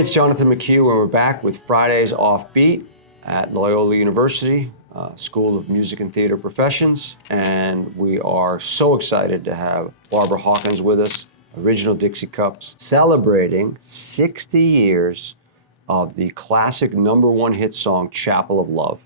Hey, it's Jonathan McHugh, and we're back with Fridays OffBeat at Loyola University, School of Music and Theater Professions. And we are so excited to have Barbara Hawkins with us, original Dixie Cups, celebrating 60 years of the classic #1 hit song, Chapel of Love.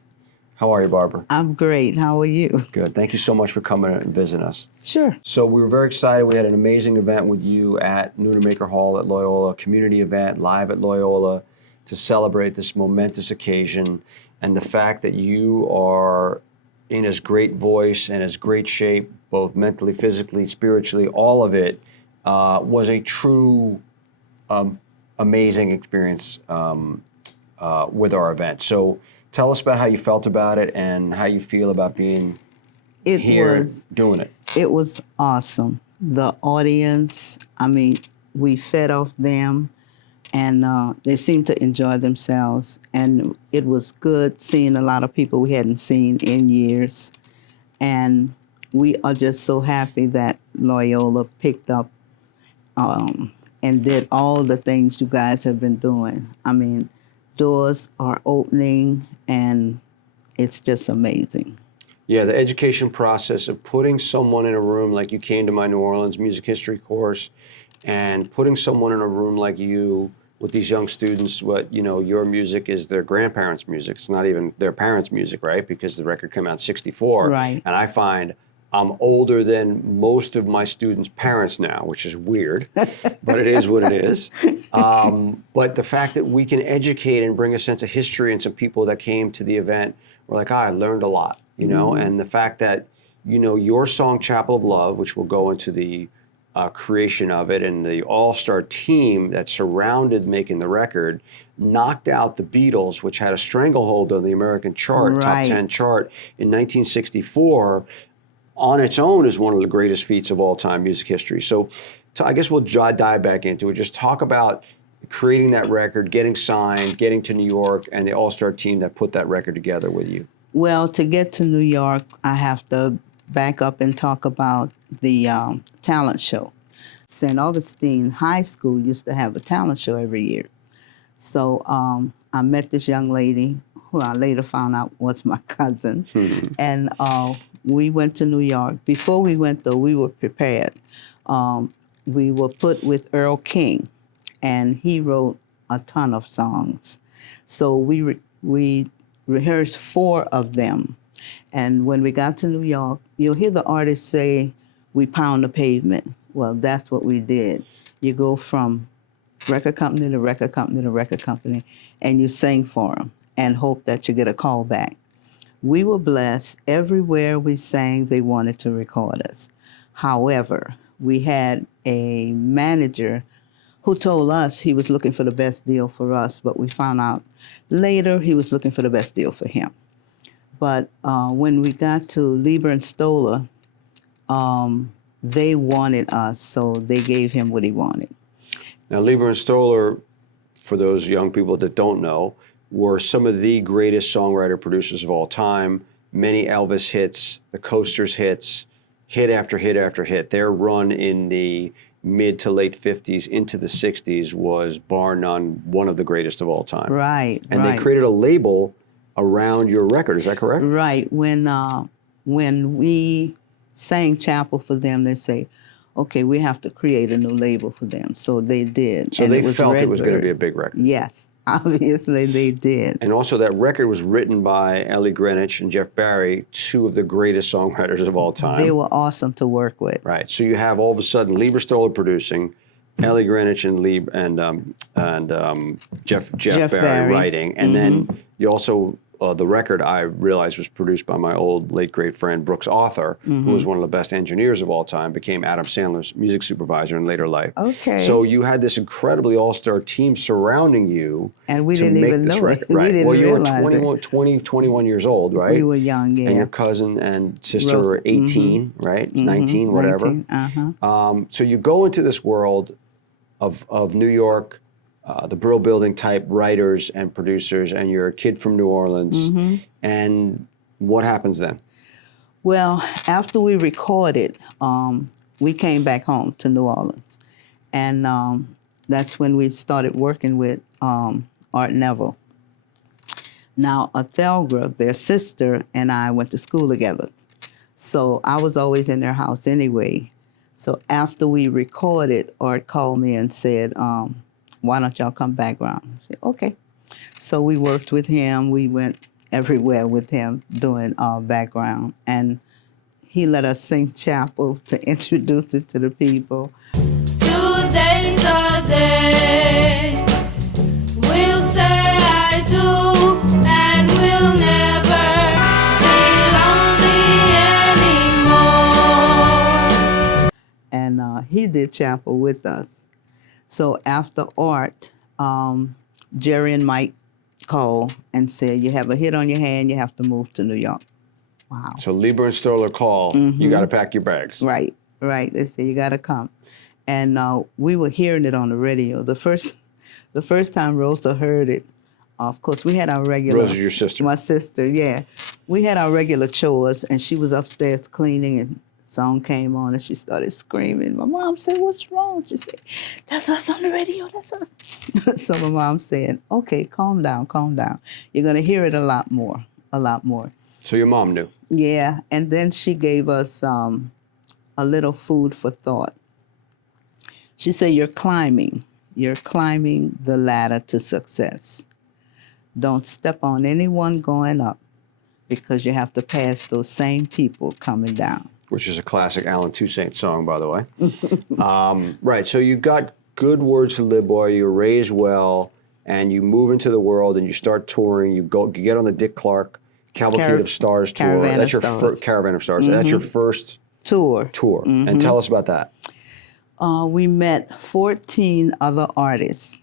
How are you, Barbara? I'm great. How are you? Good. Thank you so much for coming and visiting us. Sure. So we were very excited. We had an amazing event with you at Noonamaker Hall at Loyola, a community event live at Loyola to celebrate this momentous occasion. And the fact that you are in as great voice and as great shape, both mentally, physically, spiritually, all of it, was a true amazing experience with our event. So tell us about how you felt about it and how you feel about being here doing it. It was awesome. The audience, I mean, we fed off them, and they seemed to enjoy themselves. And it was good seeing a lot of people we hadn't seen in years. And we are just so happy that Loyola picked up and did all the things you guys have been doing. I mean, doors are opening, and it's just amazing. Yeah, the education process of putting someone in a room like you came to my New Orleans music history course, and putting someone in a room like you with these young students, your music is their grandparents' music. It's not even their parents' music, right? Because the record came out in '64. Right. And I find I'm older than most of my students' parents now, which is weird, but it is what it is. But the fact that we can educate and bring a sense of history and some people that came to the event were like, I learned a lot, and the fact that, your song, Chapel of Love, which will go into the creation of it, and the all-star team that surrounded making the record, knocked out the Beatles, which had a stranglehold on the American chart, Right. top 10 chart in 1964, on its own is one of the greatest feats of all time music history. So I guess we'll dive back into it. Just talk about creating that record, getting signed, getting to New York, and the all-star team that put that record together with you. Well, to get to New York, I have to back up and talk about the talent show. St. Augustine High School used to have a talent show every year. So I met this young lady who I later found out was my cousin. And we went to New York. Before we went, though, we were prepared. We were put with Earl King, and he wrote a ton of songs. So we rehearsed 4 of them. And when we got to New York, you'll hear the artists say, we pound the pavement. Well, that's what we did. You go from record company to record company to record company, and you sing for them and hope that you get a call back. We were blessed. Everywhere we sang, they wanted to record us. However, we had a manager who told us he was looking for the best deal for us, but we found out later he was looking for the best deal for him. But when we got to Lieber and Stoller, they wanted us, so they gave him what he wanted. Now, Lieber and Stoller, for those young people that don't know, were some of the greatest songwriter-producers of all time. Many Elvis hits, the Coasters hits, hit after hit after hit. Their run in the mid to late 50s into the 60s was, bar none, one of the greatest of all time. Right, and right. they created a label around your record. Is that correct? Right. When we sang Chapel for them, they say, okay, we have to create a new label for them. So they did. So they felt it was going to be a big record. Yes, obviously they did. And also that record was written by Ellie Greenwich and Jeff Barry, 2 of the greatest songwriters of all time. They were awesome to work with. Right. So you have all of a sudden Lieber Stoller producing, Ellie Greenwich and Jeff Barry writing, and then you also the record, I realized, was produced by my old late great friend Brooks Arthur, who was one of the best engineers of all time, became Adam Sandler's music supervisor in later life. Okay. So you had this incredibly all-star team surrounding you. And we didn't even know it. Right. We didn't well, you were realize 21 years old, right? We were young, yeah. And your cousin and sister were 18, right? 19, whatever. 19, So you go into this world of New York, the Brill Building type writers and producers, and you're a kid from New Orleans. And what happens then? Well, after we recorded, we came back home to New Orleans. And that's when we started working with Art Neville. Now, Othelgra, their sister, and I went to school together. So I was always in their house anyway. So after we recorded, Art called me and said, why don't y'all come background? I said, okay. So we worked with him. We went everywhere with him doing background. And he let us sing chapel to introduce it to the people. Today's a day we'll say I do, and we'll never be lonely anymore. And he did chapel with us. So after Art, Jerry and Mike called and said, you have a hit on your hand, you have to move to New York. Wow. So Lieber and Stoller call, you got to pack your bags. Right. They said, you got to come. And we were hearing it on the radio. The first time Rosa heard it, of course, we had our regular... Rosa's your sister. My sister, yeah. We had our regular chores, and she was upstairs cleaning, and song came on, and she started screaming. My mom said, what's wrong? She said, that's us on the radio, that's us. So my mom said, okay, calm down. You're going to hear it a lot more. So your mom knew. Yeah, and then she gave us a little food for thought. She said, you're climbing the ladder to success. Don't step on anyone going up, because you have to pass those same people coming down. Which is a classic Alan Toussaint song, by the way. Right, so you got good words to live by, you're raised well, and you move into the world and you start touring. You get on the Dick Clark Cavalcade of Stars tour. Caravan That's of your Stars. Caravan of Stars. That's your first Tour. And tell us about that. We met 14 other artists,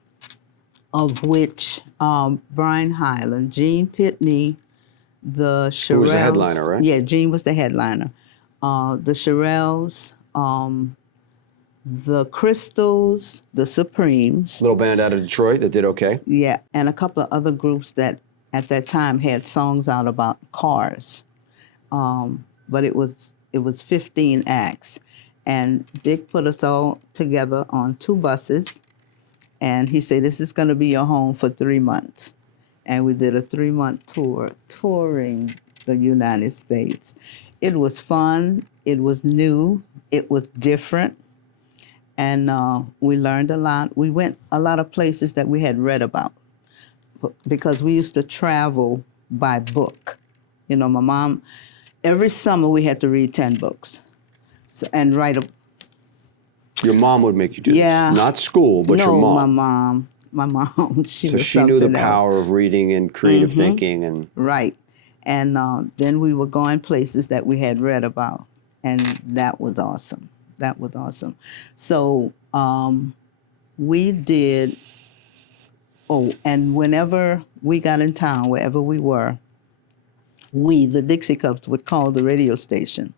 of which Brian Hyland, Gene Pitney, the Shirelles. Who was the headliner, right? Yeah, Gene was the headliner. The Shirelles, the Crystals, the Supremes. Little band out of Detroit that did okay. Yeah, and a couple of other groups that at that time had songs out about cars. But it was 15 acts. And Dick put us all together on 2 buses. And he said, this is going to be your home for 3 months. And we did a 3-month tour, touring the United States. It was fun. It was new. It was different. And we learned a lot. We went a lot of places that we had read about, because we used to travel by book. You know, my mom, every summer we had to read 10 books and write a... Your mom would make you do Yeah. this. Not school, but your mom. No, my mom, she So was she knew the something else. power of reading and creative thinking. And Right. And then we were going places that we had read about, and that was awesome. So we did... Oh, and whenever we got in town, wherever we were, we, the Dixie Cups, would call the radio station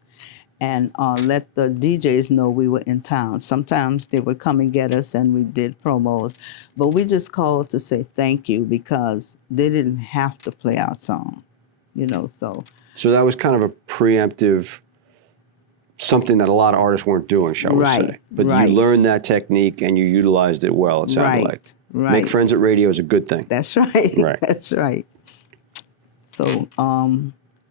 and let the DJs know we were in town. Sometimes they would come and get us, and we did promos. But we just called to say thank you, because they didn't have to play our song, you know, so. so that was kind of a preemptive, something that a lot of artists weren't doing, shall we say. But right. you learned that technique and you utilized it well, it sounded like. Right. Make friends at radio is a good thing. That's right. Right. That's right. So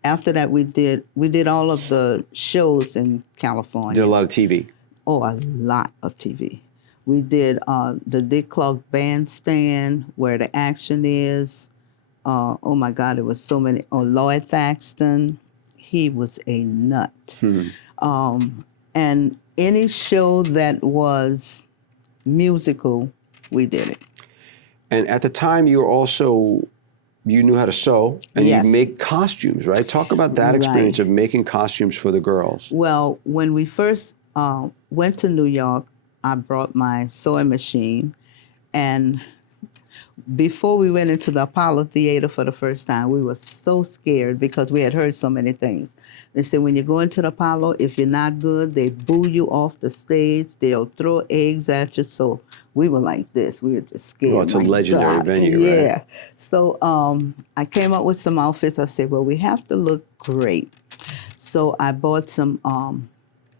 after that, we did all of the shows in California. Did a lot of TV. Oh, a lot of TV. We did the Dick Clark Bandstand, Where the Action Is. Oh my God, it was so many. Oh, Lloyd Thaxton, he was a nut. And any show that was musical, we did it. And at the time, you knew how to sew, and Yes. you make costumes, right? Talk about that experience of making costumes for the girls. Well, when we first went to New York, I brought my sewing machine, and before we went into the Apollo Theater for the first time, we were so scared because we had heard so many things. They said, when you go into the Apollo, if you're not good, they boo you off the stage. They'll throw eggs at you. So we were like this. We were just scared. Well, it's a My legendary God. venue, right? Yeah. So I came up with some outfits. I said, well, we have to look great. So I bought some,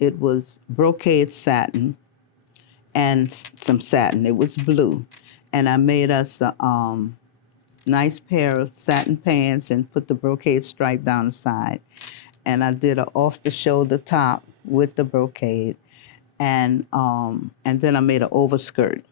it was brocade satin, and some satin. It was blue. And I made us a nice pair of satin pants and put the brocade stripe down the side. And I did a off-the-shoulder top with the brocade. And then I made an overskirt.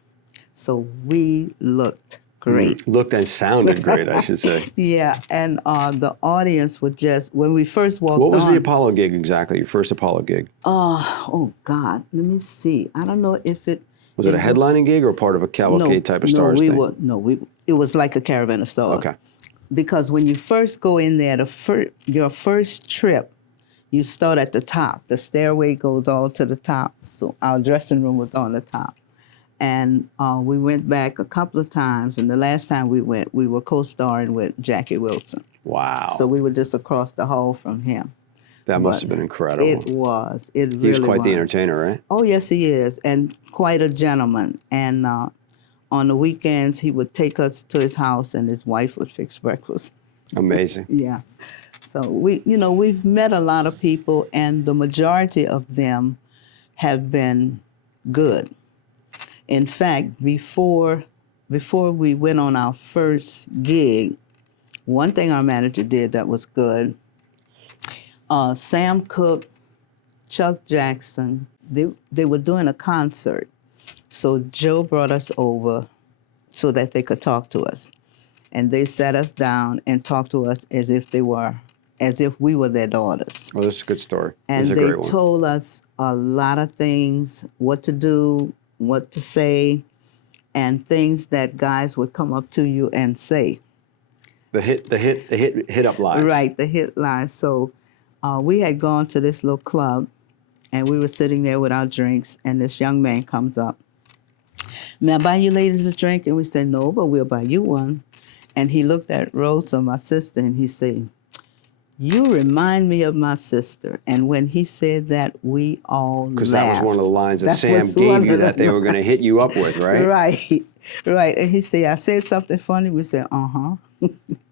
So we looked great. Looked and sounded great, I should say. Yeah, and the audience would just, when we first walked What was on, the Apollo gig exactly, your first Apollo gig? oh God, let me see. I don't know if it Was it a headlining gig or part of a cavalcade type of stars thing? It was like a caravan of stars. Okay. Because when you first go in there, your first trip, you start at the top. The stairway goes all to the top. So our dressing room was on the top. And we went back a couple of times. And the last time we went, we were co-starring with Jackie Wilson. Wow. So we were just across the hall from him. That must have been incredible. It was. It really was. He was quite the entertainer, right? Oh, yes, he is. And quite a gentleman. And on the weekends, he would take us to his house and his wife would fix breakfast. Amazing. Yeah. So we've met a lot of people, and the majority of them have been good. In fact, before we went on our first gig, one thing our manager did that was good, Sam Cooke, Chuck Jackson, they were doing a concert. So Joe brought us over so that they could talk to us. And they sat us down and talked to us as if we were their daughters. Well, this is a good story. And this is a they great one. told us a lot of things, what to do, what to say, and things that guys would come up to you and say. The hit up lines. Right, the hit lines. So we had gone to this little club, and we were sitting there with our drinks, and this young man comes up. May I buy you ladies a drink? And we said, no, but we'll buy you one. And he looked at Rosa, my sister, and he said, you remind me of my sister. And when he said that, we all laughed. Because that was one of the lines that Sam gave you that they were going to hit you up with, right? Right. And he said, I said something funny. We said, uh-huh.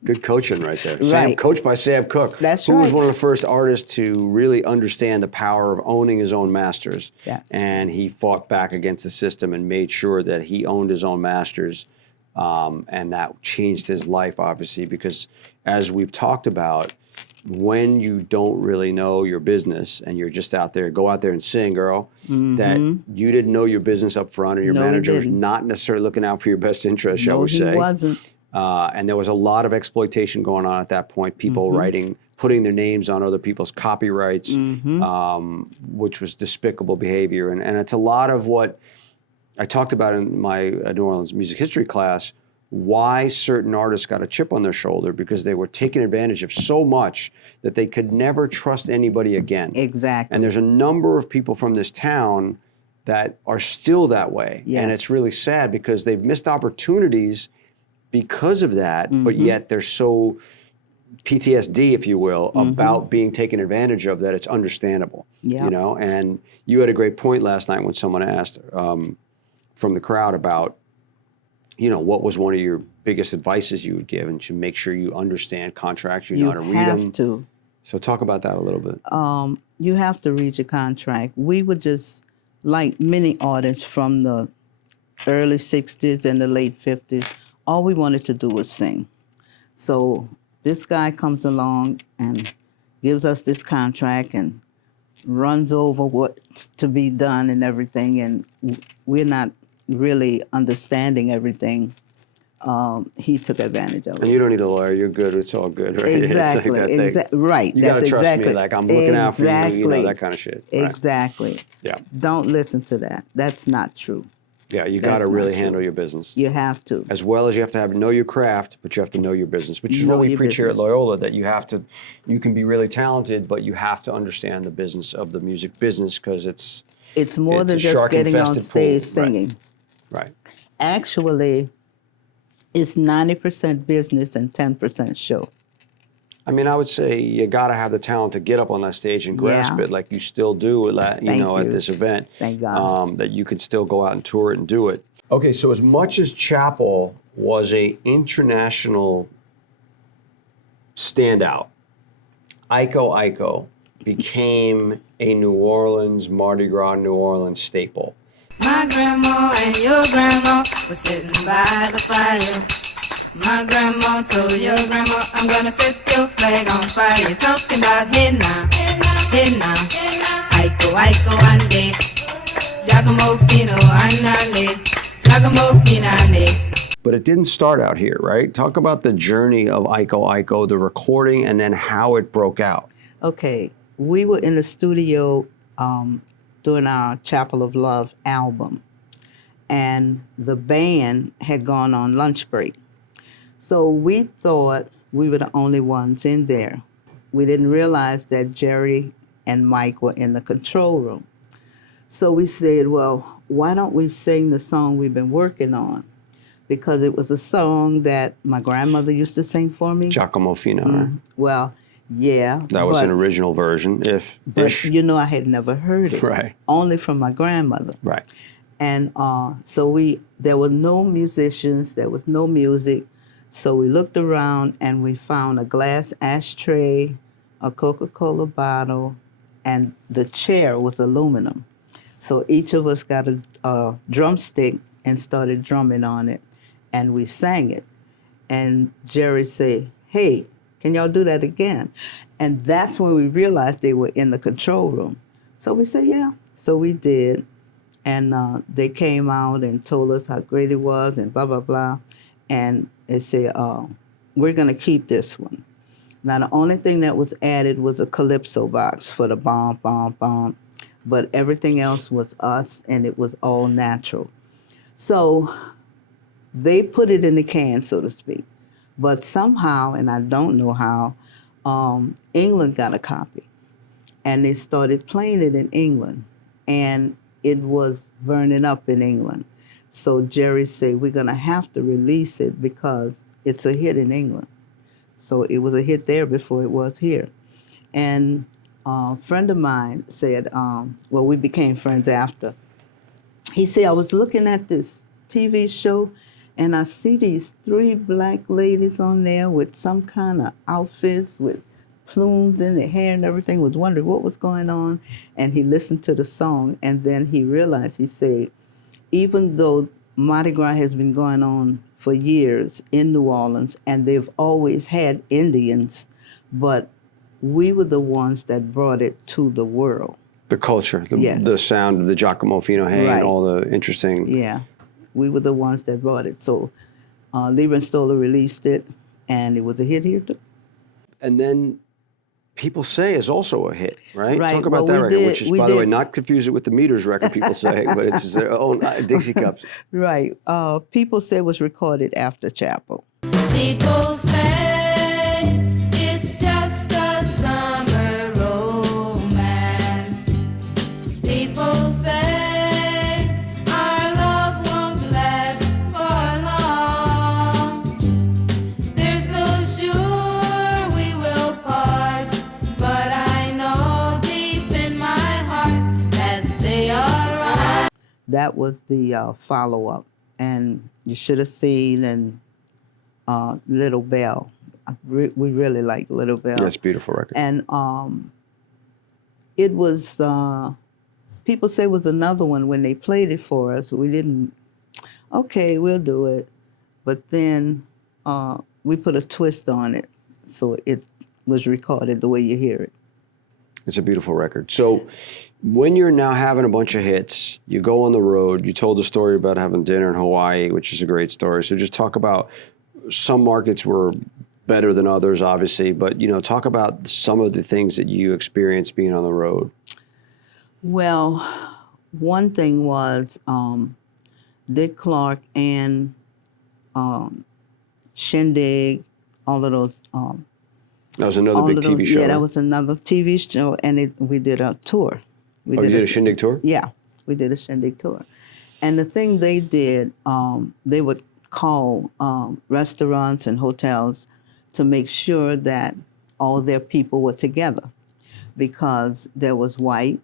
Good coaching right there. Right. Coached by Sam Cooke. That's who was right. one of the first artists to really understand the power of owning his own masters. Yeah. And he fought back against the system and made sure that he owned his own masters. And that changed his life, obviously, because as we've talked about, when you don't really know your business and you're just out there, go out there and sing, girl, that you didn't know your business up front, and your manager was not necessarily looking out for your best interest, shall we say. No, he wasn't. And there was a lot of exploitation going on at that point, people putting their names on other people's copyrights, which was despicable behavior. And it's a lot of what I talked about in my New Orleans music history class, why certain artists got a chip on their shoulder, because they were taken advantage of so much that they could never trust anybody again. Exactly. And there's a number of people from this town that are still that way. Yes. And it's really sad because they've missed opportunities because of that, but yet they're so PTSD, if you will, about being taken advantage of that it's understandable. Yeah. You know, and you had a great point last night when someone asked from the crowd about, you know, what was one of your biggest advices you would give, and to make sure you understand contracts, you know how to read them. You have to. So talk about that a little bit. You have to read your contract. We were just like many artists from the early 60s and the late 50s. All we wanted to do was sing. So this guy comes along and gives us this contract and runs over what's to be done and everything, and we're not really understanding everything. He took advantage of us. And you don't need a lawyer. You're good. It's all good, right? Exactly. It's like right. You That's gotta trust exactly. me. Like, I'm looking out for you. You know, that kind of shit. Right? Exactly. Yeah. Don't listen to that. That's not true. Yeah. You got to That's really not handle true. your business. You have to. As well as you have to know your craft, but you have to know your business, which is what Know we your preach here at business. Loyola, that you can be really talented, but you have to understand the business of the music business, because it's more it's than a just getting on shark-infested stage pool. singing. Right. Actually, it's 90% business and 10% show. I mean, I would say you got to have the talent to get up on that stage and grasp Yeah. it, like you still do, at Thank you. this event. Thank God. That you could still go out and tour it and do it. Okay, so as much as Chapel was a international standout, Iko became a New Orleans, Mardi Gras New Orleans staple. My grandma and your grandma were sitting by the fire. My grandma told your grandma, I'm gonna set your flag on fire. You're talking about hey now, hey now, Aiko, Aiko, ande, Giacomo Fino, anale, Giacomo Finale. But it didn't start out here, right? Talk about the journey of Aiko Aiko, the recording, and then how it broke out. Okay, we were in the studio doing our Chapel of Love album, and the band had gone on lunch break. So we thought we were the only ones in there. We didn't realize that Jerry and Mike were in the control room. So we said, well, why don't we sing the song we've been working on? Because it was a song that my grandmother used to sing for me. Giacomo Fino, right? Well, yeah. That was but, an original version, but ish. you know, I had never heard it. Right. Only from my grandmother. Right. And so there were no musicians, there was no music. So we looked around and we found a glass ashtray, a Coca-Cola bottle, and the chair was aluminum. So each of us got a drumstick and started drumming on it, and we sang it. And Jerry said, hey, can y'all do that again? And that's when we realized they were in the control room. So we said, yeah. So we did. And they came out and told us how great it was and blah, blah, blah. And they said, we're going to keep this one. Now, the only thing that was added was a calypso box for the bomb, bomb, bomb. But everything else was us, and it was all natural. So they put it in the can, so to speak. But somehow, and I don't know how, England got a copy. And they started playing it in England. And it was burning up in England. So Jerry said, we're going to have to release it because it's a hit in England. So it was a hit there before it was here. And a friend of mine said, well, we became friends after. He said, I was looking at this TV show and I see these 3 black ladies on there with some kind of outfits with plumes in their hair and everything, was wondering what was going on. And he listened to the song, and then he realized, he said, even though Mardi Gras has been going on for years in New Orleans, and they've always had Indians, but we were the ones that brought it to the world. The culture, Yes. the sound of the Giacomo Fino hang, Right. all the interesting. Yeah, we were the ones that brought it. So Lieber and Stoller released it, and it was a hit here too. And then People Say is also a hit, right? Right. Talk about Well, that we record, did- which is, we by the way, did- not confuse it with the Meters record, People Say, but it's their own Dixie Cups. Right. People Say was recorded after Chapel. People say it's just a summer romance. People say our love won't last for long. There's no sure we will part, but I know deep in my heart that they are right. That was the follow-up. And you should have seen and Little Bell. We really like Little Bell. Yes, beautiful record. And it was, People Say was another one. When they played it for us, we didn't, okay, we'll do it. But then we put a twist on it, so it was recorded the way you hear it. It's a beautiful record. So when you're now having a bunch of hits, you go on the road, you told the story about having dinner in Hawaii, which is a great story. So just talk about, some markets were better than others, obviously, but talk about some of the things that you experienced being on the road. Well, one thing was Dick Clark and Shindig, all of those. That was another all big of TV those, show. Yeah, that right? was another TV show, and we did a tour. We You did a Shindig tour? Yeah, we did a Shindig tour. And the thing they did, they would call restaurants and hotels to make sure that all their people were together, because there was white,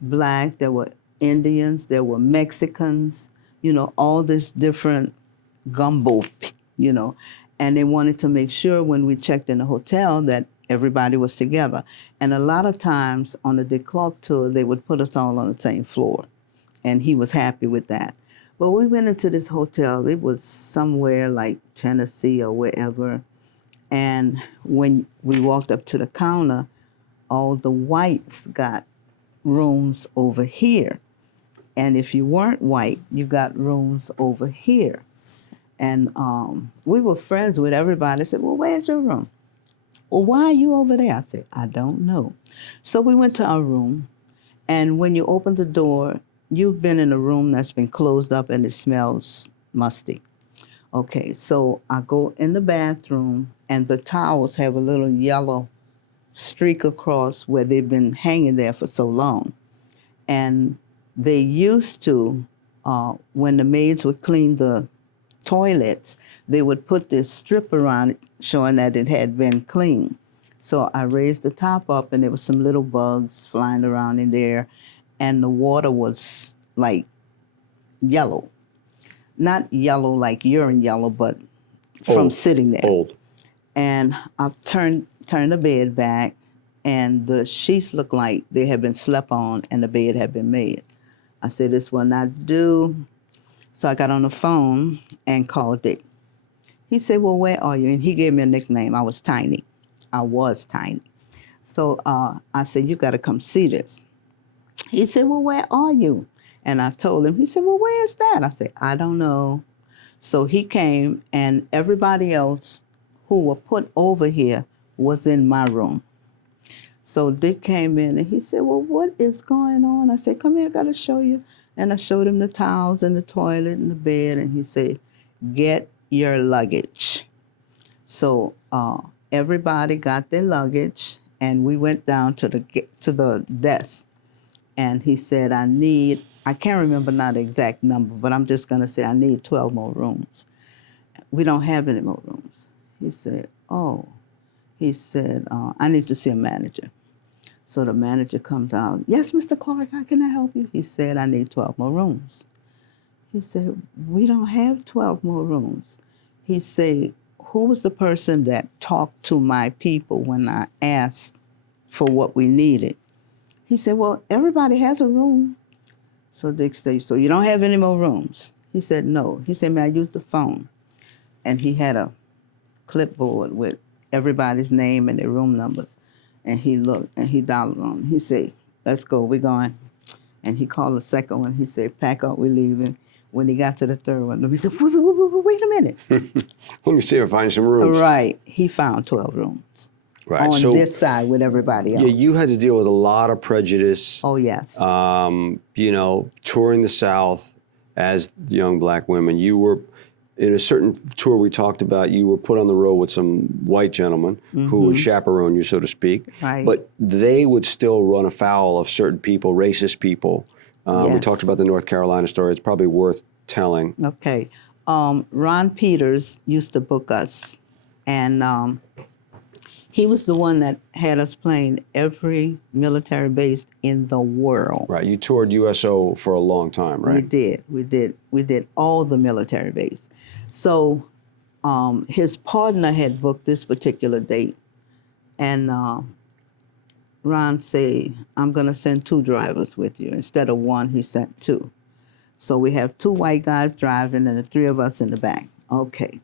black, there were Indians, there were Mexicans, all this different gumbo, and they wanted to make sure when we checked in the hotel that everybody was together. And a lot of times on the Dick Clark tour, they would put us all on the same floor. and he was happy with that. But we went into this hotel. It was somewhere like Tennessee or wherever. And when we walked up to the counter, all the whites got rooms over here. And if you weren't white, you got rooms over here. And we were friends with everybody. I said, well, where's your room? Well, why are you over there? I said, I don't know. So we went to our room. And when you open the door, you've been in a room that's been closed up and it smells musty. Okay, so I go in the bathroom and the towels have a little yellow streak across where they've been hanging there for so long. And they used to, when the maids would clean the toilets, they would put this strip around it showing that it had been cleaned. So I raised the top up and there was some little bugs flying around in there and the water was like yellow. Not yellow like urine yellow, but from Old. sitting there. Old. And I turned the bed back and the sheets looked like they had been slept on and the bed had been made. I said, this will not do. So I got on the phone and called Dick. He said, well, where are you? And he gave me a nickname. I was tiny. So I said, you got to come see this. He said, well, where are you? And I told him. He said, well, where's that? I said, I don't know. So he came, and everybody else who were put over here was in my room. So Dick came in, and he said, well, what is going on? I said, come here, I got to show you. And I showed him the towels and the toilet and the bed, and he said, get your luggage. So everybody got their luggage, and we went down to the desk. And he said, I can't remember now the exact number, but I'm just going to say I need 12 more rooms. We don't have any more rooms. He said, oh. He said, I need to see a manager. So the manager comes out. Yes, Mr. Clark, how can I help you? He said, I need 12 more rooms. He said, we don't have 12 more rooms. He said, who was the person that talked to my people when I asked for what we needed? He said, well, everybody has a room. So Dick said, so you don't have any more rooms? He said, no. He said, may I use the phone? And he had a clipboard with everybody's name and their room numbers. And he looked and he dialed on. He said, let's go, we're going. And he called the second one. He said, pack up, we're leaving. When he got to the third one, he said, wait a minute. Let me see if I find some rooms. Right. He found 12 rooms. Right. On So, this side with everybody else. yeah, you had to deal with a lot of prejudice. Oh, yes. You know, touring the South as young black women. You were, in a certain tour we talked about, you were put on the road with some white gentlemen who would chaperone you, so to speak. Right. But they would still run afoul of certain people, racist people. We Yes. talked about the North Carolina story. It's probably worth telling. Okay. Ron Peters used to book us, and he was the one that had us playing every military base in the world. Right. You toured USO for a long time, right? We did all the military base. So his partner had booked this particular date, and Ron said, I'm going to send 2 drivers with you. Instead of 1, he sent 2. So we have 2 white guys driving and the 3 of us in the back. Okay.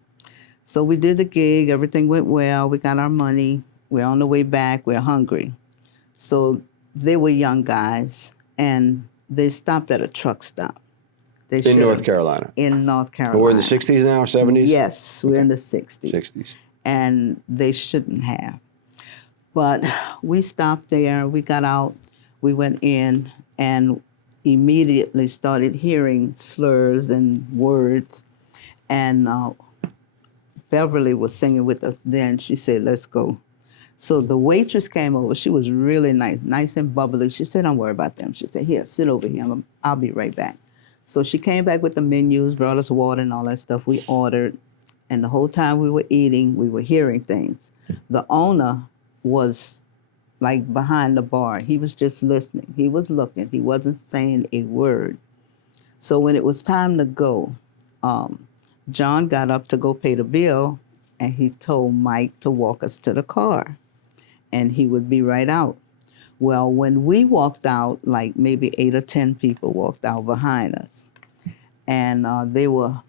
So we did the gig. Everything went well. We got our money. We're on the way back. We're hungry. So they were young guys, and they stopped at a truck stop. In North Carolina. In North Carolina. We're in the 60s now, 70s? Yes, we're in the 60s. 60s. And they shouldn't have. But we stopped there. We got out. We went in and immediately started hearing slurs and words. And Beverly was singing with us then. She said, let's go. So the waitress came over. She was really nice and bubbly. She said, don't worry about them. She said, here, sit over here. I'll be right back. So she came back with the menus, brought us water and all that stuff. We ordered. And the whole time we were eating, we were hearing things. The owner was like behind the bar. He was just listening. He was looking. He wasn't saying a word. So when it was time to go, John got up to go pay the bill, and he told Mike to walk us to the car, and he would be right out. Well, when we walked out, like maybe 8 or 10 people walked out behind us, and they were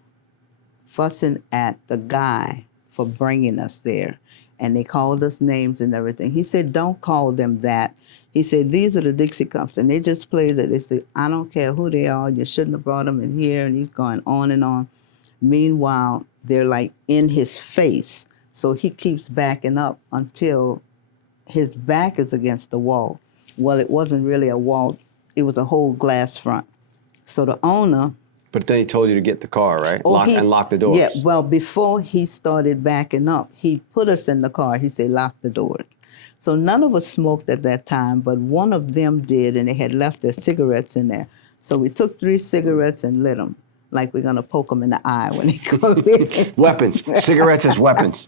fussing at the guy for bringing us there. And they called us names and everything. He said, don't call them that. He said, these are the Dixie Cups. And they just played it. They said, I don't care who they are. You shouldn't have brought them in here. And he's going on and on. Meanwhile, they're like in his face. So he keeps backing up until his back is against the wall. Well, it wasn't really a wall. It was a whole glass front. So the owner... But then he told you to get the car, right? And lock the doors. Yeah, well, before he started backing up, he put us in the car. He said, lock the doors. So none of us smoked at that time, but one of them did, and they had left their cigarettes in there. So we took 3 cigarettes and lit them, like we're going to poke them in the eye when they come in. Weapons. Cigarettes as weapons.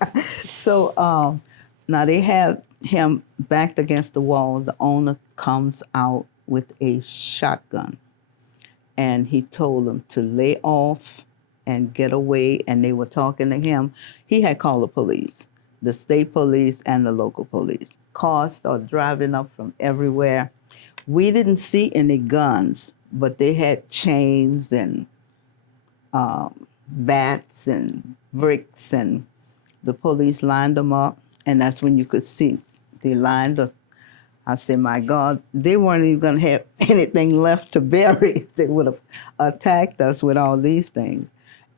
So now they have him backed against the wall. The owner comes out with a shotgun. And he told them to lay off and get away, and they were talking to him. He had called the police, the state police and the local police. Cars started driving up from everywhere. We didn't see any guns, but they had chains and bats and bricks, and the police lined them up, and that's when you could see they lined up. I said, my God, they weren't even going to have anything left to bury. They would have attacked us with all these things.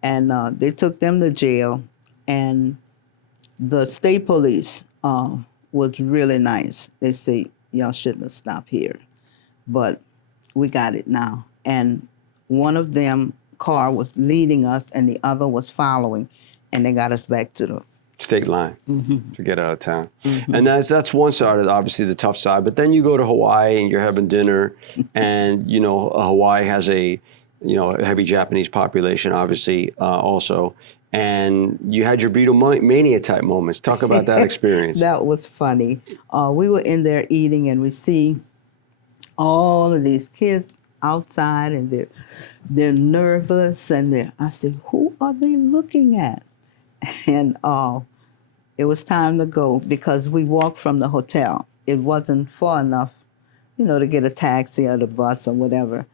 And they took them to jail. And the state police was really nice. They say, y'all shouldn't have stopped here. But we got it now. And one of them car was leading us and the other was following. And they got us back to the state line to get out of town. And that's one side of obviously the tough side. But then you go to Hawaii and you're having dinner, and Hawaii has a heavy Japanese population, obviously also. And you had your Beatlemania type moments. Talk about that experience. That was funny. We were in there eating, and we see all of these kids outside, and they're nervous, and I said, who are they looking at? And it was time to go because we walked from the hotel. It wasn't far enough, to get a taxi or the bus or whatever.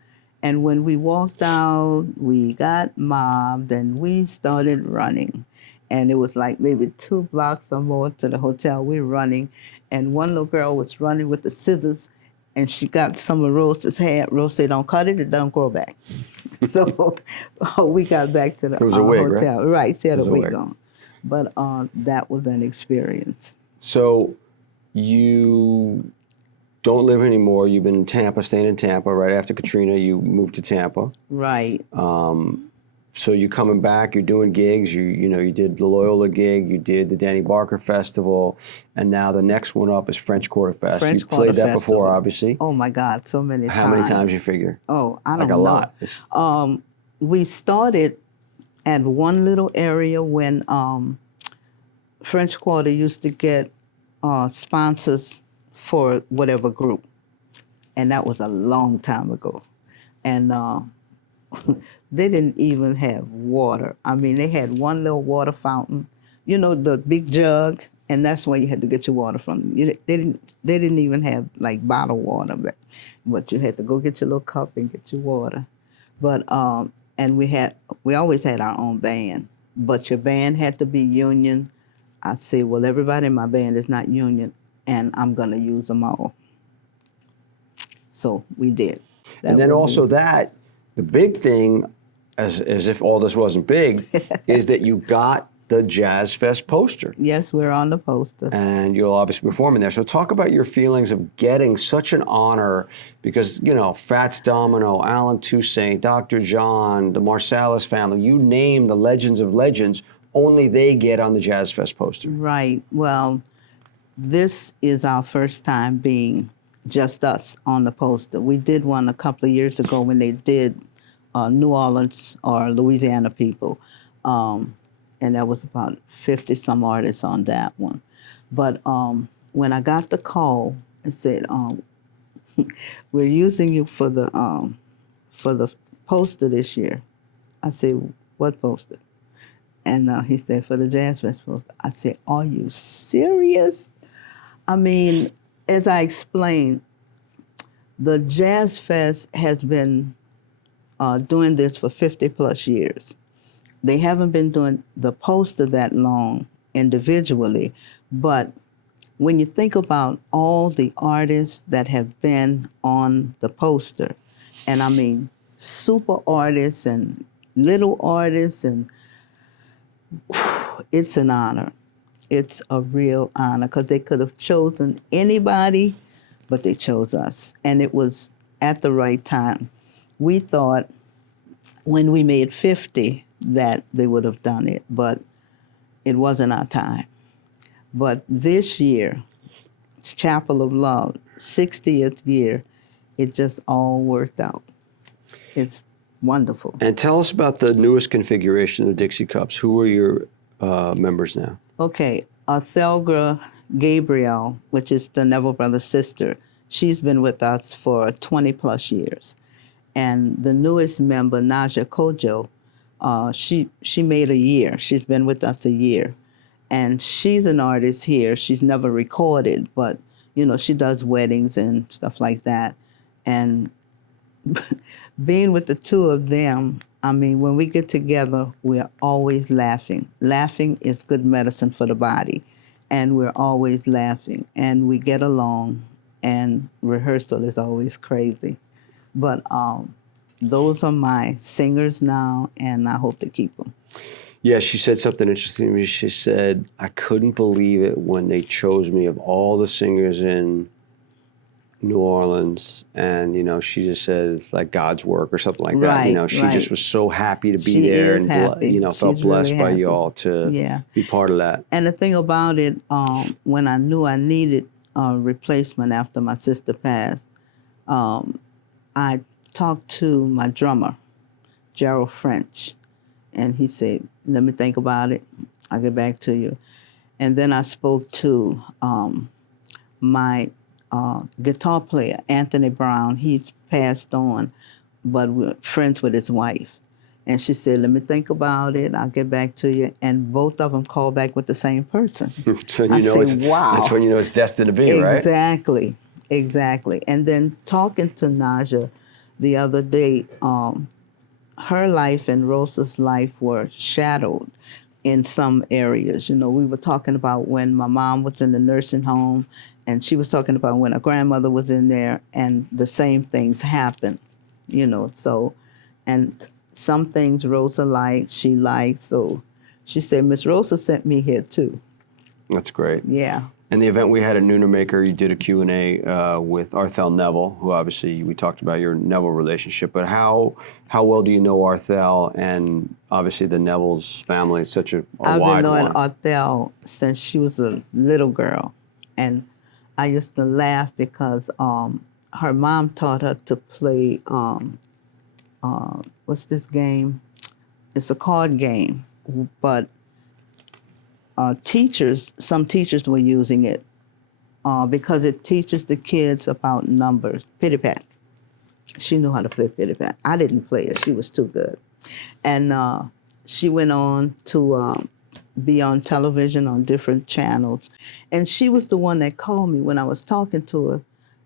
And when we walked out, we got mobbed and we started running. And it was like maybe 2 blocks or more to the hotel. We were running. And one little girl was running with the scissors, and she got some of Rose's hair. Rose said, don't cut it, it don't grow back. So we got back to the hotel. Right, she had a wig on. But that was an experience. So you don't live anymore. You've been in Tampa, staying in Tampa. Right after Katrina, you moved to Tampa. Right. So you're coming back, you're doing gigs, you did the Loyola gig, you did the Danny Barker Festival, and now the next one up is French Quarter Fest. You played that before, obviously. Oh my God, so many times. How many times you figure? Oh, I don't know. Like a lot. We started at one little area when French Quarter used to get sponsors for whatever group. And that was a long time ago. And they didn't even have water. I mean, they had one little water fountain, the big jug, and that's where you had to get your water from. They didn't even have like bottled water, but you had to go get your little cup and get your water. But and we always had our own band, but your band had to be union. I said, well, everybody in my band is not union, and I'm gonna use them all. So we did. And then also the big thing, as if all this wasn't big, is that you got the Jazz Fest poster. Yes, we're on the poster. And you'll obviously be performing there. So talk about your feelings of getting such an honor because, Fats Domino, Alan Toussaint, Dr. John, the Marsalis family, you name the legends of legends, only they get on the Jazz Fest poster. Right. Well, this is our first time being just us on the poster. We did one a couple of years ago when they did New Orleans or Louisiana people. And there was about 50-some artists on that one. But when I got the call, it said, we're using you for the poster this year. I said, what poster? And he said, for the Jazz Fest poster. I said, are you serious? I mean, as I explained, The Jazz Fest has been doing this for 50 plus years. They haven't been doing the poster that long individually, but when you think about all the artists that have been on the poster, and I mean super artists and little artists, and it's an honor. It's a real honor because they could have chosen anybody, but they chose us. And it was at the right time. We thought when we made 50 that they would have done it, but it wasn't our time. But this year, it's Chapel of Love, 60th year, it just all worked out. It's wonderful. And tell us about the newest configuration of Dixie Cups. Who are your members now? Okay, Thelga Gabriel, which is the Neville Brothers' sister, she's been with us for 20 plus years. And the newest member, Naja Kojo, she made a year. She's been with us a year. And she's an artist here. She's never recorded, but, you know, she does weddings and stuff like that. And being with the two of them, I mean, when we get together, we're always laughing. Laughing is good medicine for the body. And we're always laughing. And we get along. And rehearsal is always crazy. But those are my singers now, and I hope to keep them. Yeah, she said something interesting to me. She said, I couldn't believe it when they chose me of all the singers in New Orleans. And, you know, she just said it's like God's work or something like that. Right, You know, she right. just was so happy to be She there is and, happy. you know, felt She's blessed really by happy. you all to Yeah. be part of that. And the thing about it, when I knew I needed a replacement after my sister passed, I talked to my drummer, Gerald French, and he said, let me think about it. I'll get back to you. And then I spoke to my guitar player, Anthony Brown. He's passed on, but we're friends with his wife. And she said, let me think about it. I'll get back to you. And both of them called back with the same person. So you I know said, wow. That's when you know it's destined to be, right? Exactly, exactly. And then talking to Naja the other day, her life and Rosa's life were shadowed in some areas. You know, we were talking about when my mom was in the nursing home, and she was talking about when her grandmother was in there, and the same things happened, you know. So, and some things Rosa liked, she liked. So she said, Miss Rosa sent me here too. That's great. Yeah. And the event we had at Noonermaker, you did a Q&A with Arthel Neville, who obviously we talked about your Neville relationship. But how well do you know Arthel? And obviously the Neville's family is such a I've wide been knowing one. Arthel since she was a little girl. And I used to laugh because her mom taught her to play, what's this game? It's a card game, but some teachers were using it because it teaches the kids about numbers. Pity pat. She knew how to play pity pat. I didn't play it. She was too good. And she went on to be on television on different channels. And she was the one that called me when I was talking to her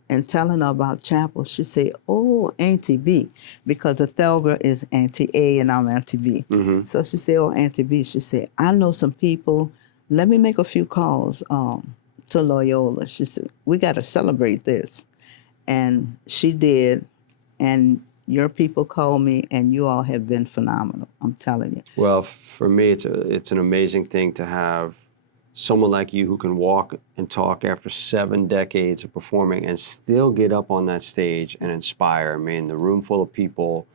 and telling her about chapel. She said, oh, Auntie B, because the Thelga is Auntie A and I'm Auntie B. Mm-hmm. So she said, oh, Auntie B. She said, I know some people. Let me make a few calls to Loyola. She said, we got to celebrate this. And she did. And your people called me, and you all have been phenomenal. I'm telling you. Well, for me, it's an amazing thing to have someone like you who can walk and talk after 7 decades of performing and still get up on that stage and inspire. I mean, the room full of people,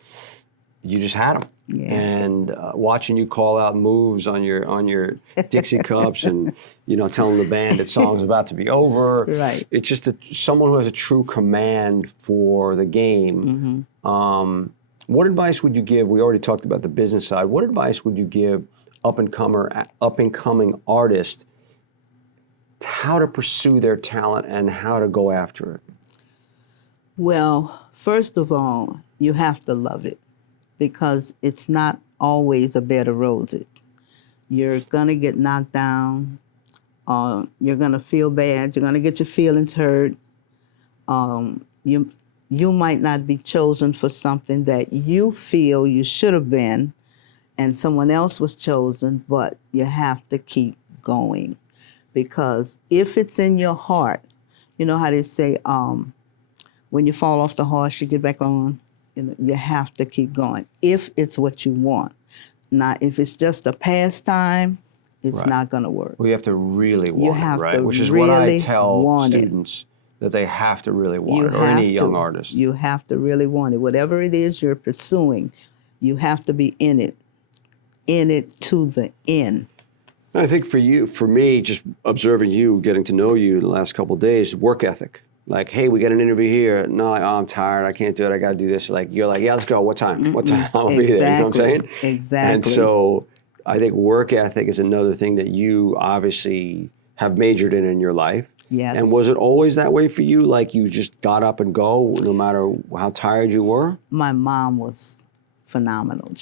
you just had them. Yeah. And watching you call out moves on your Dixie Cups and, you know, telling the band that song's about to be over. Right. It's just someone who has a true command for the game. Mm-hmm. What advice would you give? We already talked about the business side. What advice would you give up and coming artists how to pursue their talent and how to go after it? Well, first of all, you have to love it because it's not always a bed of roses. You're going to get knocked down. You're going to feel bad. You're going to get your feelings hurt. You you might not be chosen for something that you feel you should have been, and someone else was chosen, but you have to keep going. Because if it's in your heart, you know how they say, when you fall off the horse, you get back on. You have to keep going if it's what you want. Now, if it's just a pastime, it's Right. not going to work. Well, you have to really You want have it, right? to Which is what I really tell want it. students, that they have to really want You it, or any have young to. artist. You have to really want it. Whatever it is you're pursuing, you have to be in it to the end. I think for me, just observing you, getting to know you in the last couple of days, work ethic. Like, hey, we got an interview here. No, like, oh, I'm tired. I can't do it. I got to do this. Like, you're like, yeah, let's go. What time? What time? I'll be there. You know what I'm saying? Exactly. And so I think work ethic is another thing that you obviously have majored in your life. Yes. And was it always that way for you? Like you just got up and go no matter how tired you were? My mom was phenomenal.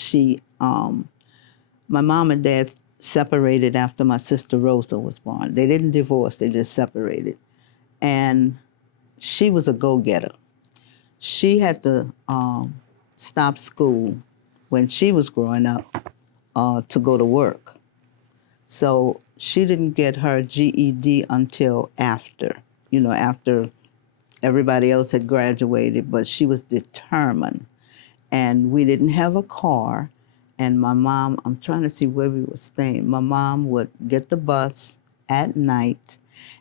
My mom and dad separated after my sister Rosa was born. They didn't divorce, they just separated. And she was a go-getter. She had to stop school when she was growing up to go to work. So she didn't get her GED until after everybody else had graduated, but she was determined. And we didn't have a car. And my mom, I'm trying to see where we were staying. My mom would get the bus at night,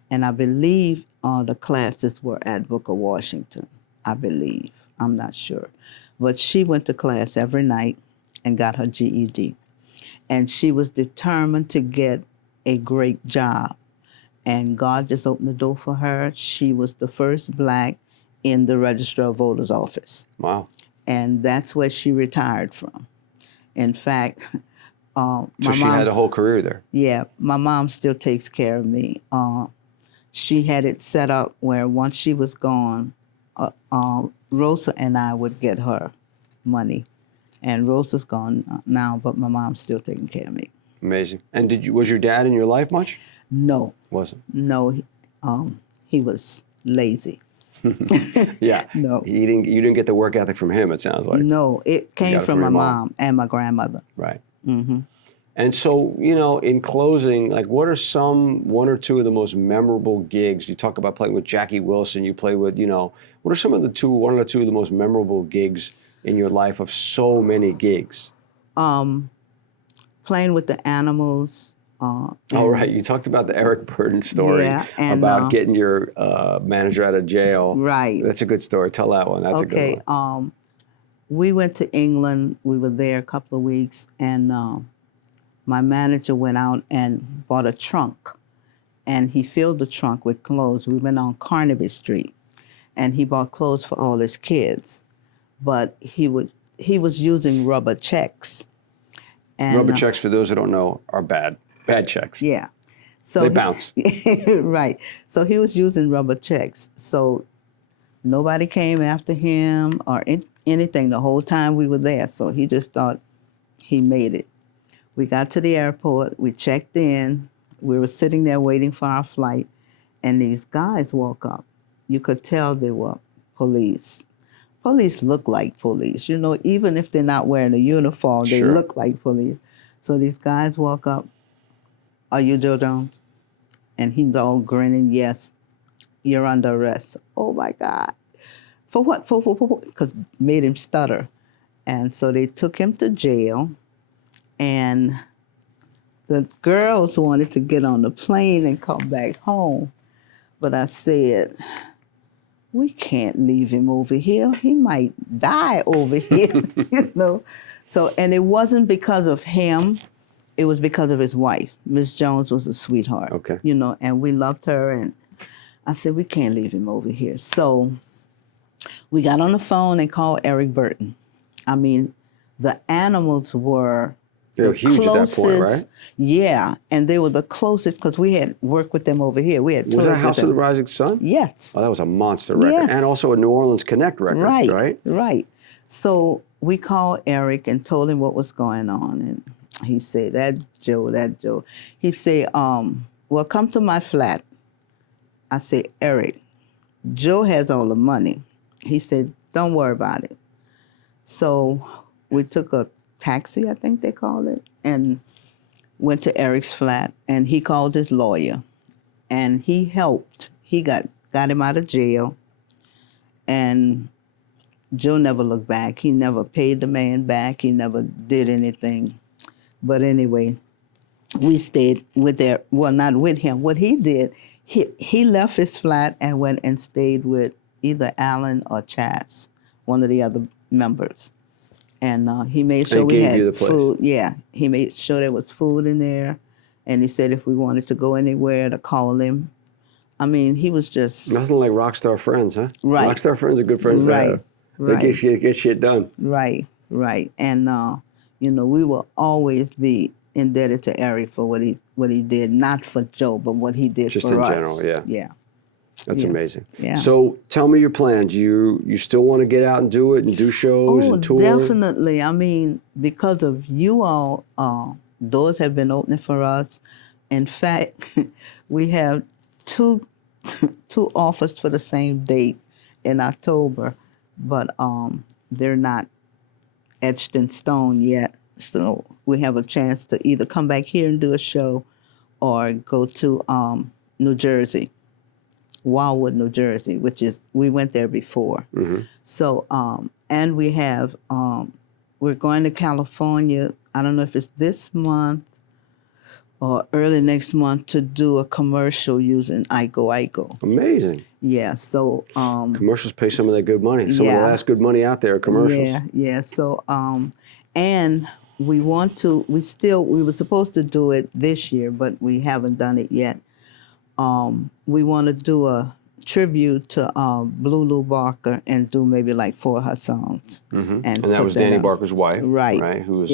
and I believe the classes were at Booker Washington, I believe. I'm not sure. But she went to class every night and got her GED. And she was determined to get a great job. And God just opened the door for her. She was the first Black in the Register of Voters office. Wow. And that's where she retired from. In fact, So she had a whole career there. Yeah, my mom still takes care of me. She had it set up where once she was gone, Rosa and I would get her money. And Rosa's gone now, but my mom's still taking care of me. Amazing. And was your dad in your life much? No. Wasn't? No, he was lazy. Yeah. No. You didn't get the work ethic from him, it sounds like. No, it came got it from from my your mom. mom and my grandmother. Right. Mm-hmm. And so, in closing, like, what are one or two of the most memorable gigs? You talk about playing with Jackie Wilson. You play with, what are one or two of the most memorable gigs in your life of so many gigs? Playing with the animals. Right. You talked about the Eric Burden story and, about getting your manager out of jail. Right. That's a good story. Tell that one. That's a good one. We went to England. We were there a couple of weeks, and my manager went out and bought a trunk, and he filled the trunk with clothes. We went on Carnaby Street, and he bought clothes for all his kids, but he was using rubber checks. And, rubber checks, for those who don't know, are bad checks. Yeah. So they bounce. Right. So he was using rubber checks. So nobody came after him or anything the whole time we were there. So he just thought he made it. We got to the airport. We checked in. We were sitting there waiting for our flight. And these guys walk up. You could tell they were police. Police look like police. Even if they're not wearing a uniform, they Sure. look like police. So these guys walk up. Are you Joe Jones? And he's all grinning, yes, you're under arrest. Oh my God. For what? For what? Because made him stutter. And so they took him to jail, and the girls wanted to get on the plane and come back home. But I said, we can't leave him over here. He might die over here, So, and it wasn't because of him. It was because of his wife. Miss Jones was a sweetheart. Okay. And we loved her. And I said, we can't leave him over here. So we got on the phone and called Eric Burton. I mean, the animals were They were the huge closest. at that point, right? Yeah, and they were the closest because we had worked with them over here. We had Was toured that with House of them. the Rising Sun? Yes. Oh, that was a monster record. Yes. And also a New Orleans Connect record, right? Right. So we called Eric and told him what was going on. And he said, that Joe. He said, well, come to my flat. I said, Eric, Joe has all the money. He said, don't worry about it. So we took a taxi, I think they call it, and went to Eric's flat, and he called his lawyer, and he helped. He got him out of jail, and Joe never looked back. He never paid the man back. He never did anything. But anyway, we stayed with their, well, not with him. What he did, he left his flat and went and stayed with either Alan or Chaz, one of the other members. And he made sure we had food. Yeah, he made sure there was food in there. And he said if we wanted to go anywhere to call him. I mean, he was just... Nothing like rock star friends, huh? Right. Rock star friends are good friends to have. They get shit done. Right. And, you know, we will always be indebted to Eric for what he did, not for Joe, but what he did just for us. Just in general, yeah. Yeah. That's amazing. Yeah. So tell me your plans. You still want to get out and do it and do shows and tour? Definitely. I mean, because of you all, doors have been opening for us. In fact, we have two offers for the same date in October, but they're not etched in stone yet. So we have a chance to either come back here and do a show or go to New Jersey. Wildwood, New Jersey, which is, we went there before. Mm-hmm. So, and we have, we're going to California, I don't know if it's this month or early next month, to do a commercial using Ico. Amazing. Yeah, so. Commercials pay some of that good money. Some of the last good money out there are commercials. Yeah, so, and we want to, we were supposed to do it this year, but we haven't done it yet. We want to do a tribute to Blue Lou Barker and do maybe like 4 of her songs. Mm-hmm. And that was Danny Barker's wife, right? Who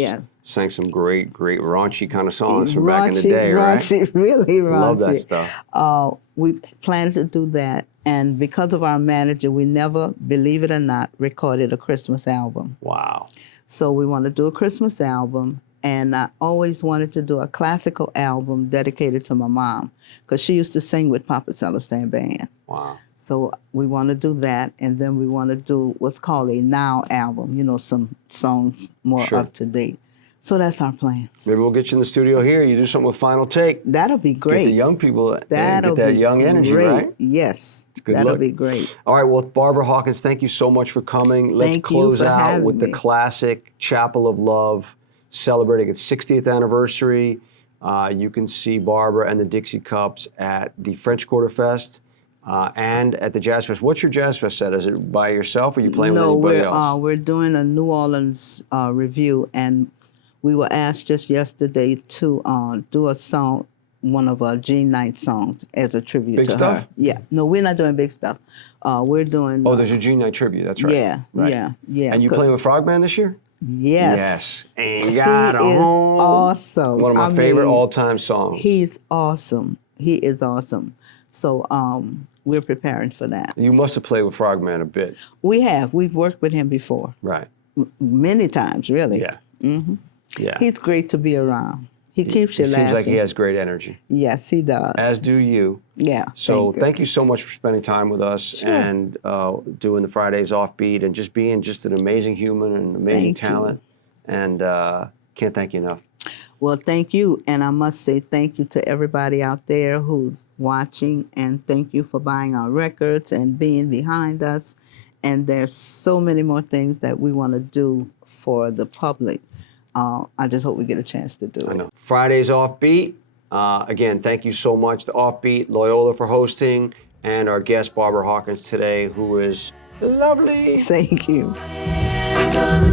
sang some great raunchy kind of songs from back in the day, right? Really raunchy. Love that stuff. We plan to do that, and because of our manager, we never, believe it or not, recorded a Christmas album. Wow. So we want to do a Christmas album. And I always wanted to do a classical album dedicated to my mom, because she used to sing with Papa Celestin Band. Wow. So we want to do that, and then we want to do what's called a Now album, you know, some songs more up to date. So that's our plan. Maybe we'll get you in the studio here. You do something with Final Take. That'll be great. Get the young people and That'll get that be young energy, great. right? Yes. Good That'll look. be great. All right, well, Barbara Hawkins, thank you so much for coming. Let's Thank close you for out having with the me. classic Chapel of Love, celebrating its 60th anniversary. You can see Barbara and the Dixie Cups at the French Quarter Fest and at the Jazz Fest. What's your Jazz Fest set? Is it by yourself, or are you playing with anybody else? No, we're doing a New Orleans review, and we were asked just yesterday to do a song, one of Jean Knight's songs, as a tribute Big to Stuff? her. Yeah. No, we're not doing Big Stuff. We're doing... Oh, there's a Jean Knight tribute. That's right. Yeah, right. yeah. And you playing with Frogman this year? Yes. Ain't got a He is home. awesome. One of my favorite all-time songs. He's awesome. He is awesome. So we're preparing for that. You must have played with Frogman a bit. We have. We've worked with him before. Right. Many times, really. Yeah. Mm-hmm. Yeah. He's great to be around. He keeps you laughing. Seems like he has great energy. Yes, he does. As do you. Yeah. So thank you so much for spending time with us and doing the Fridays Offbeat and just being just an amazing human and amazing talent. And can't thank you enough. Well, thank you. And I must say thank you to everybody out there who's watching. And thank you for buying our records and being behind us. And there's so many more things that we want to do for the public. I just hope we get a chance to do it. I know. Fridays Offbeat. Again, thank you so much to Offbeat, Loyola for hosting, and our guest, Barbara Hawkins, today, who is lovely. Thank you. To